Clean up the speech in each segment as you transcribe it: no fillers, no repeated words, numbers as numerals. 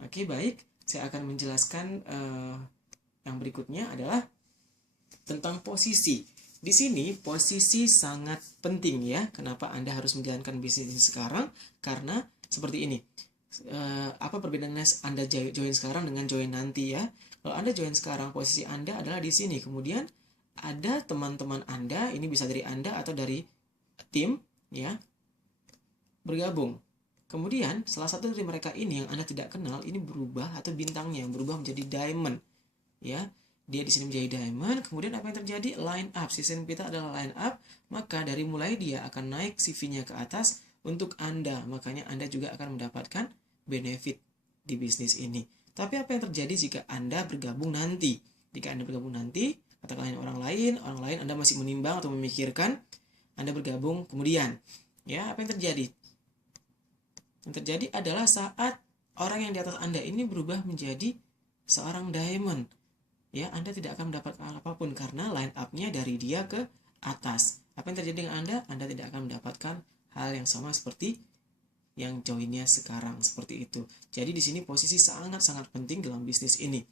Oke, baik. Saya akan menjelaskan yang berikutnya adalah tentang posisi. Di sini posisi sangat penting ya. Kenapa Anda harus menjalankan bisnis ini sekarang? Karena seperti ini. Apa perbedaannya Anda join sekarang dengan join nanti ya? Kalau Anda join sekarang, posisi Anda adalah di sini. Kemudian ada teman-teman Anda, ini bisa dari Anda atau dari tim ya, bergabung. Kemudian salah satu dari mereka ini yang Anda tidak kenal ini berubah atau bintangnya yang berubah menjadi diamond ya. Dia di sini menjadi diamond, kemudian apa yang terjadi? Line up. Sistem kita adalah line up, maka dari mulai dia akan naik CV-nya ke atas untuk Anda. Makanya Anda juga akan mendapatkan benefit di bisnis ini. Tapi apa yang terjadi jika Anda bergabung nanti? Jika Anda bergabung nanti, katakanlah orang lain Anda masih menimbang atau memikirkan, Anda bergabung kemudian. Ya, apa yang terjadi? Yang terjadi adalah saat orang yang di atas Anda ini berubah menjadi seorang diamond. Ya, Anda tidak akan mendapatkan apapun karena line up-nya dari dia ke atas. Apa yang terjadi dengan Anda? Anda tidak akan mendapatkan hal yang sama seperti yang joinnya sekarang, seperti itu. Jadi di sini posisi sangat-sangat penting dalam bisnis ini.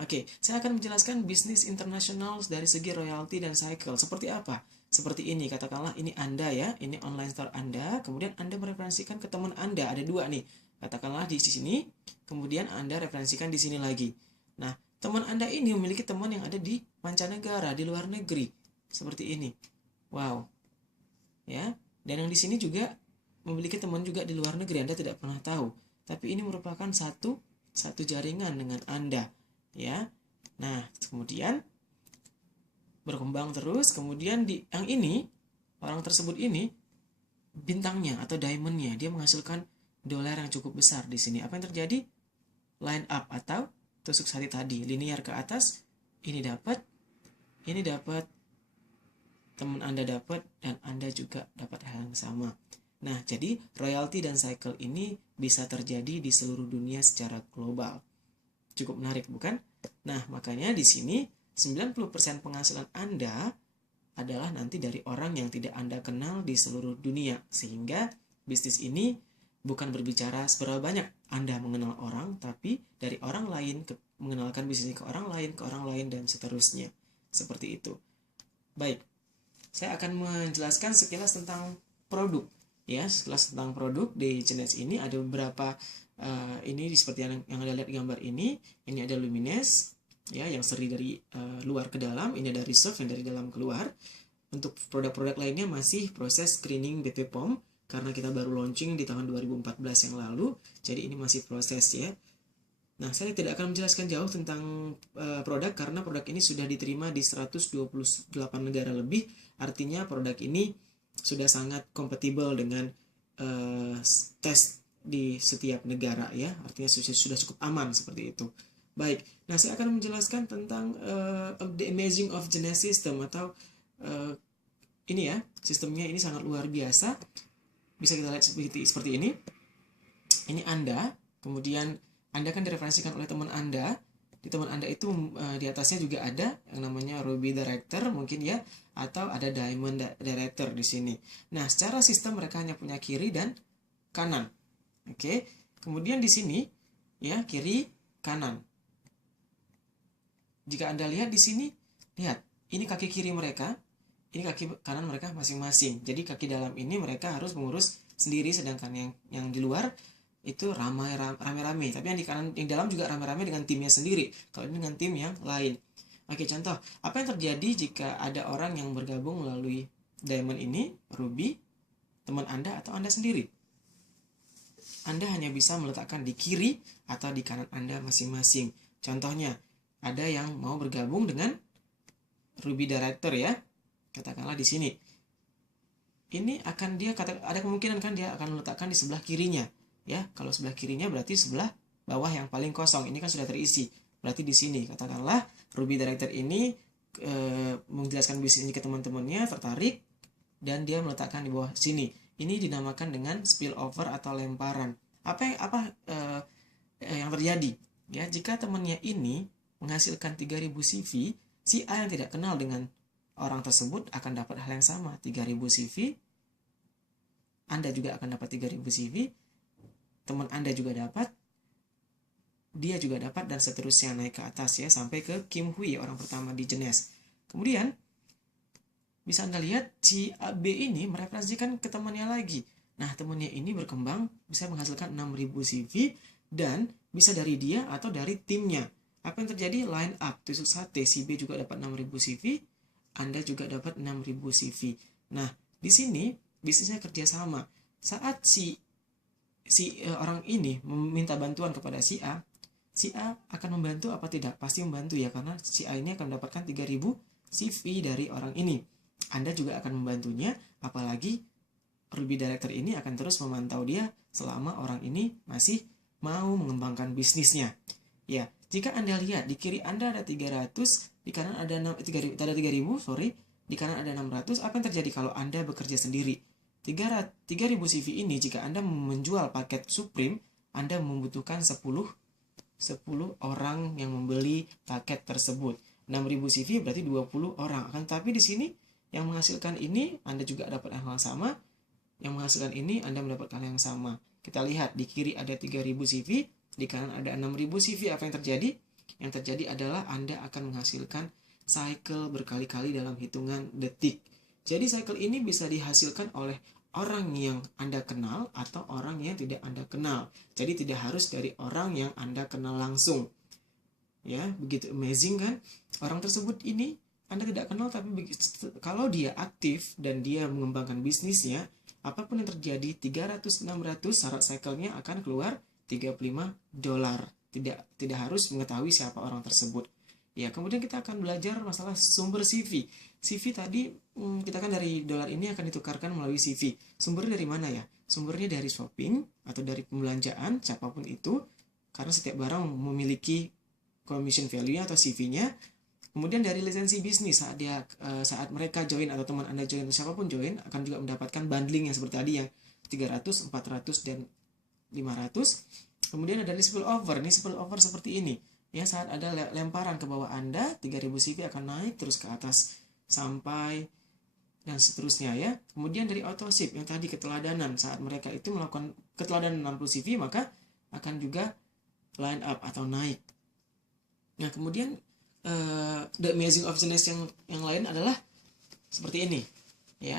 Oke, saya akan menjelaskan bisnis internasional dari segi royalti dan cycle. Seperti apa? Seperti ini, katakanlah ini Anda ya, ini online store Anda, kemudian Anda mereferensikan ke teman Anda, ada dua nih. Katakanlah di sini, kemudian Anda referensikan di sini lagi. Nah, teman Anda ini memiliki teman yang ada di mancanegara, di luar negeri. Seperti ini. Wow. Ya. Dan yang di sini juga memiliki teman juga di luar negeri, Anda tidak pernah tahu. Tapi ini merupakan satu jaringan dengan Anda. Ya. Nah, kemudian berkembang terus, kemudian di yang ini, orang tersebut ini bintangnya atau diamondnya, dia menghasilkan dolar yang cukup besar di sini. Apa yang terjadi? Line up atau tusuk sate tadi, linear ke atas, ini dapat, teman Anda dapat, dan Anda juga dapat hal yang sama. Nah, jadi royalty dan cycle ini bisa terjadi di seluruh dunia secara global. Cukup menarik, bukan? Nah, makanya di sini 90% penghasilan Anda adalah nanti dari orang yang tidak Anda kenal di seluruh dunia. Sehingga bisnis ini bukan berbicara seberapa banyak Anda mengenal orang, tapi dari orang lain mengenalkan bisnis ke orang lain, dan seterusnya. Seperti itu. Baik, saya akan menjelaskan sekilas tentang produk. Ya, sekilas tentang produk di Genesis ini ada beberapa ini seperti yang Anda lihat di gambar ini. Ini ada Lumines, ya, yang seri dari luar ke dalam. Ini ada Reserve yang dari dalam keluar. Untuk produk-produk lainnya masih proses screening BP POM karena kita baru launching di tahun 2014 yang lalu. Jadi ini masih proses ya. Nah, saya tidak akan menjelaskan jauh tentang produk karena produk ini sudah diterima di 128 negara lebih. Artinya produk ini sudah sangat kompatibel dengan tes di setiap negara ya. Artinya sudah cukup aman seperti itu. Baik, nah saya akan menjelaskan tentang The Amazing of Genesis System atau ini ya, sistemnya ini sangat luar biasa. Bisa kita lihat seperti ini. Ini Anda, kemudian Anda kan direferensikan oleh teman Anda. Di teman Anda itu di atasnya juga ada yang namanya Ruby Director mungkin ya, atau ada Diamond Director di sini. Nah, secara sistem mereka hanya punya kiri dan kanan. Oke. Kemudian di sini ya, kiri, kanan. Jika Anda lihat di sini, lihat, ini kaki kiri mereka, ini kaki kanan mereka masing-masing. Jadi kaki dalam ini mereka harus mengurus sendiri, sedangkan yang di luar itu rame-rame. Tapi yang di kanan, yang dalam juga rame-rame dengan timnya sendiri. Kalau ini dengan tim yang lain. Oke, contoh. Apa yang terjadi jika ada orang yang bergabung melalui Diamond ini, Ruby, teman Anda atau Anda sendiri? Anda hanya bisa meletakkan di kiri atau di kanan Anda masing-masing. Contohnya, ada yang mau bergabung dengan Ruby Director ya. Katakanlah di sini. Ini akan dia ada kemungkinan kan dia akan meletakkan di sebelah kirinya. Ya, kalau sebelah kirinya berarti sebelah bawah yang paling kosong. Ini kan sudah terisi. Berarti di sini katakanlah Ruby Director ini menjelaskan bisnis ini ke teman-temannya, tertarik dan dia meletakkan di bawah sini. Ini dinamakan dengan spillover atau lemparan. Apa yang terjadi? Ya, jika temannya ini menghasilkan 3000 CV, si A yang tidak kenal dengan orang tersebut akan dapat hal yang sama, 3000 CV. Anda juga akan dapat 3000 CV. Teman Anda juga dapat, dia juga dapat, dan seterusnya naik ke atas ya, sampai ke Kim Hui, orang pertama di Jenes. Kemudian bisa Anda lihat si B ini mereferensikan ke temannya lagi. Nah, temannya ini berkembang bisa menghasilkan 6.000 CV, dan bisa dari dia atau dari timnya. Apa yang terjadi? Line up, tusuk sate, si B juga dapat 6.000 CV, Anda juga dapat 6.000 CV. Nah, di sini bisnisnya kerjasama. Saat si orang ini meminta bantuan kepada si A akan membantu apa tidak? Pasti membantu ya, karena si A ini akan mendapatkan 3.000 CV dari orang ini. Anda juga akan membantunya, apalagi Ruby Director ini akan terus memantau dia selama orang ini masih mau mengembangkan bisnisnya. Ya, jika Anda lihat di kiri Anda ada 300, di kanan ada 3.000, di kanan ada 600, apa yang terjadi kalau Anda bekerja sendiri? 3.000 CV ini jika Anda menjual paket Supreme, Anda membutuhkan 10 orang yang membeli paket tersebut. 6.000 CV berarti 20 orang. Akan tapi di sini yang menghasilkan ini Anda juga dapat hal yang sama, yang menghasilkan ini Anda mendapatkan hal yang sama. Kita lihat di kiri ada 3.000 CV, di kanan ada 6.000 CV. Apa yang terjadi? Yang terjadi adalah Anda akan menghasilkan cycle berkali-kali dalam hitungan detik. Jadi cycle ini bisa dihasilkan oleh orang yang Anda kenal atau orang yang tidak Anda kenal. Jadi tidak harus dari orang yang Anda kenal langsung. Ya, begitu amazing kan? Orang tersebut ini Anda tidak kenal, tapi kalau dia aktif dan dia mengembangkan bisnisnya, apapun yang terjadi, 300-600 syarat cycle-nya akan keluar $35. Tidak harus mengetahui siapa orang tersebut. Ya, kemudian kita akan belajar masalah sumber CV. CV tadi kita kan dari dolar ini akan ditukarkan melalui CV. Sumbernya dari mana ya? Sumbernya dari shopping atau dari pembelanjaan, siapapun itu, karena setiap barang memiliki commission value-nya atau CV-nya. Kemudian dari lisensi bisnis, saat mereka join atau teman Anda join atau siapapun join, akan juga mendapatkan bundling yang seperti tadi yang 300, 400, dan 500. Kemudian ada dari spillover. Ini spillover seperti ini. Ya, saat ada lemparan ke bawah Anda, 3.000 CV akan naik terus ke atas sampai dan seterusnya ya. Kemudian dari autoship yang tadi keteladanan, saat mereka itu melakukan keteladanan 60 CV, maka akan juga line up atau naik. Nah, kemudian the amazing of Jenes yang lain adalah seperti ini ya.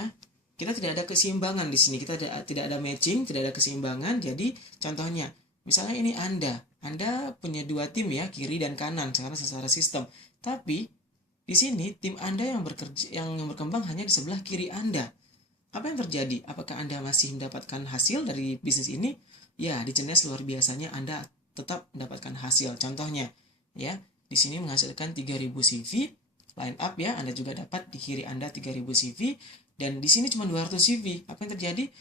Kita tidak ada keseimbangan di sini, kita tidak ada matching, tidak ada keseimbangan. Jadi contohnya misalnya ini Anda punya dua tim ya, kiri dan kanan secara sistem. Tapi di sini tim Anda yang berkembang hanya di sebelah kiri Anda. Apa yang terjadi? Apakah Anda masih mendapatkan hasil dari bisnis ini? Ya, di Jenes luar biasanya Anda tetap mendapatkan hasil. Contohnya ya, di sini menghasilkan 3.000 CV, line up ya, Anda juga dapat di kiri Anda 3.000 CV, dan di sini cuma 200 CV. Apa yang terjadi?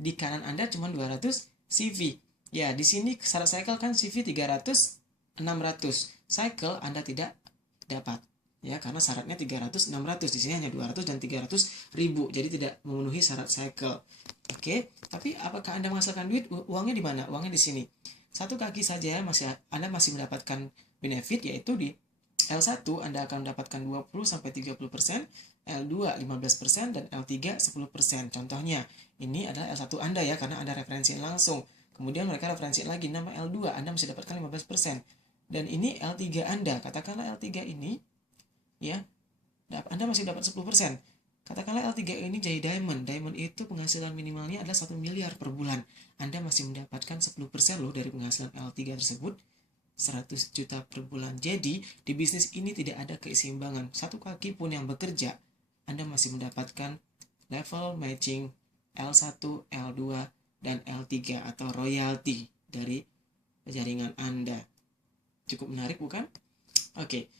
Di kanan Anda cuma 200 CV. Ya, di sini syarat cycle kan CV 300, 600. Cycle Anda tidak dapat. Ya, karena syaratnya 300, 600. Di sini hanya 200 dan 300.000. Jadi tidak memenuhi syarat cycle. Oke, tapi apakah Anda menghasilkan duit? Uangnya di mana? Uangnya di sini. Satu kaki saja Anda masih mendapatkan benefit, yaitu di L1 Anda akan mendapatkan 20-30%, L2 15%, dan L3 10%. Contohnya, ini adalah L1 Anda ya, karena Anda referensi langsung. Kemudian mereka referensi lagi, nama L2 Anda masih dapatkan 15%. Dan ini L3 Anda, katakanlah L3 ini ya, Anda masih dapat 10%. Katakanlah L3 ini jadi diamond. Diamond itu penghasilan minimalnya adalah 1 miliar per bulan. Anda masih mendapatkan 10% loh dari penghasilan L3 tersebut, 100 juta per bulan. Jadi, di bisnis ini tidak ada keseimbangan. Satu kaki pun yang bekerja, Anda masih mendapatkan level matching L1, L2, dan L3 atau royalty dari jaringan Anda. Cukup menarik bukan? Oke.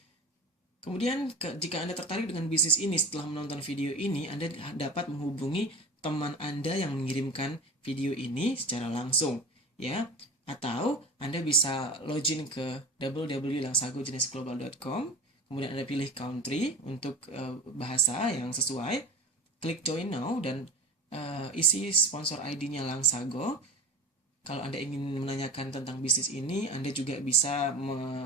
Kemudian jika Anda tertarik dengan bisnis ini setelah menonton video ini, Anda dapat menghubungi teman Anda yang mengirimkan video ini secara langsung ya. Atau Anda bisa login ke www.langsagojenesglobal.com, kemudian Anda pilih country untuk bahasa yang sesuai, klik join now, dan isi sponsor ID-nya Langsago. Kalau Anda ingin menanyakan tentang bisnis ini, Anda juga bisa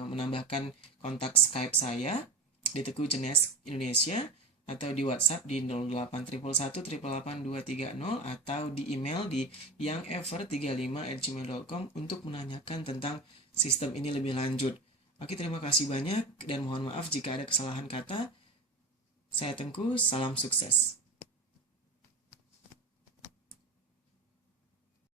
menambahkan kontak Skype saya di Teguh Jenes Indonesia. atau di WhatsApp di 0811188230 atau di email di youngever35@gmail.com untuk menanyakan tentang sistem ini lebih lanjut. Oke, terima kasih banyak dan mohon maaf jika ada kesalahan kata. Saya Tengku, salam sukses.